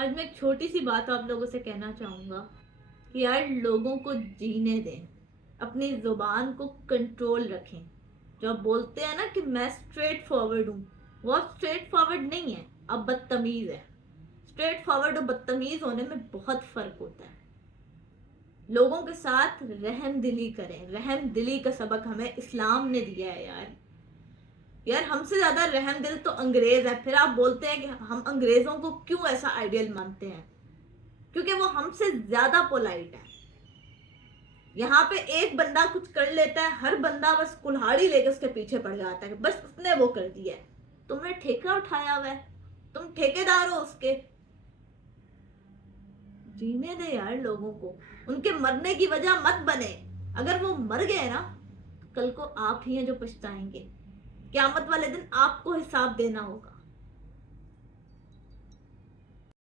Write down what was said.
آج میں ایک چھوٹی سی بات آپ لوگوں سے کہنا چاہوں گا کہ یار لوگوں کو جینے دیں، اپنی زبان کو کنٹرول رکھیں. جو آپ بولتے ہیں نا کہ میں اسٹریٹ فارورڈ ہوں، وہ اسٹریٹ فارورڈ نہیں ہے، اب بدتمیز ہے. اسٹریٹ فارورڈ اور بدتمیز ہونے میں بہت فرق ہوتا ہے. لوگوں کے ساتھ رحم دلی کریں. رحم دلی کا سبق ہمیں اسلام نے دیا ہے یار. یار ہم سے زیادہ رحم دل تو انگریز ہے. پھر آپ بولتے ہیں کہ ہم انگریزوں کو کیوں ایسا آئیڈیل مانتے ہیں؟ کیونکہ وہ ہم سے زیادہ پولائٹ ہے. یہاں پہ ایک بندہ کچھ کر لیتا ہے، ہر بندہ بس کلہاڑی لے کے اس کے پیچھے پڑ جاتا ہے، بس اس نے وہ کر دیا ہے. تم نے ٹھیکہ اٹھایا ہوا ہے، تم ٹھیکے دار ہو اس کے. جینے دے یار لوگوں کو، ان کے مرنے کی وجہ مت بنے. اگر وہ مر گئے نا، کل کو آپ ہی ہیں جو پچھتائیں گے. قیامت والے دن آپ کو حساب دینا ہوگا.